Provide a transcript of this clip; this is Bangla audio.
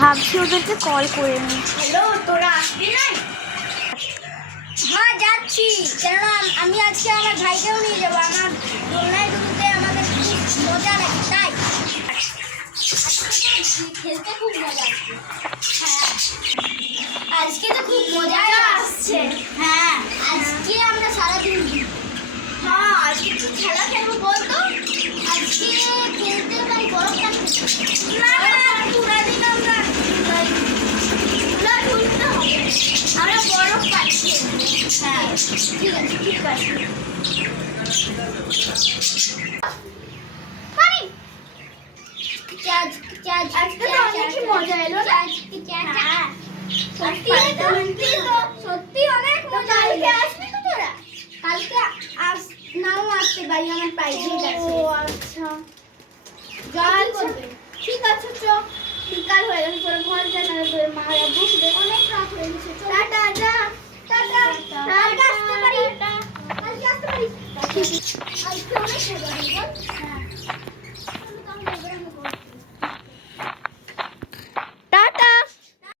ভাবছি ওদেরকে কল করে নি। হ্যালো, তোরা আসবি না? হ্যাঁ যাচ্ছি, কেননা আমি আজকে আমার ভাইকেও নিয়ে যাবো। আমার দোলনায় দুলতে আমাদের খুব মজা লাগে, তাই খেলতে খুব মজা আসছে। হ্যাঁ আজকে তো খুব মজা আসছে। হ্যাঁ আজকে আমরা সারাদিন হ্যাঁ, আজকে একটু খেলা খেলবো বলতো। আজকে খেলতে পারি বরফ কাটতে। না না, পুরা দিন আমরা ঢুলতে হবে। আমরা বরফ পাচ্ছি। হ্যাঁ ঠিক আছে ঠিক আছে। আজকে তো অনেকই মজা এলো না? হ্যাঁ সত্যি অনেক মজা কালকে এলো। আসবি তো তোরা? কালকে নাও আসতে পারি, আমার প্রাইভেট আছে। ও আচ্ছা, আচ্ছা ঠিক আছে, চ। বিকাল হয়ে গেছে, তোরা ঘর যা, না তোর মারা বুঝবে। অনেক রাত হয়ে গেছে, চল। টাটা, যা। টাটা। কালকে আসতে পারি। টাটা। কালকে আসতে পারি। আজকে অনেক মজা হলো। হ্যাঁ।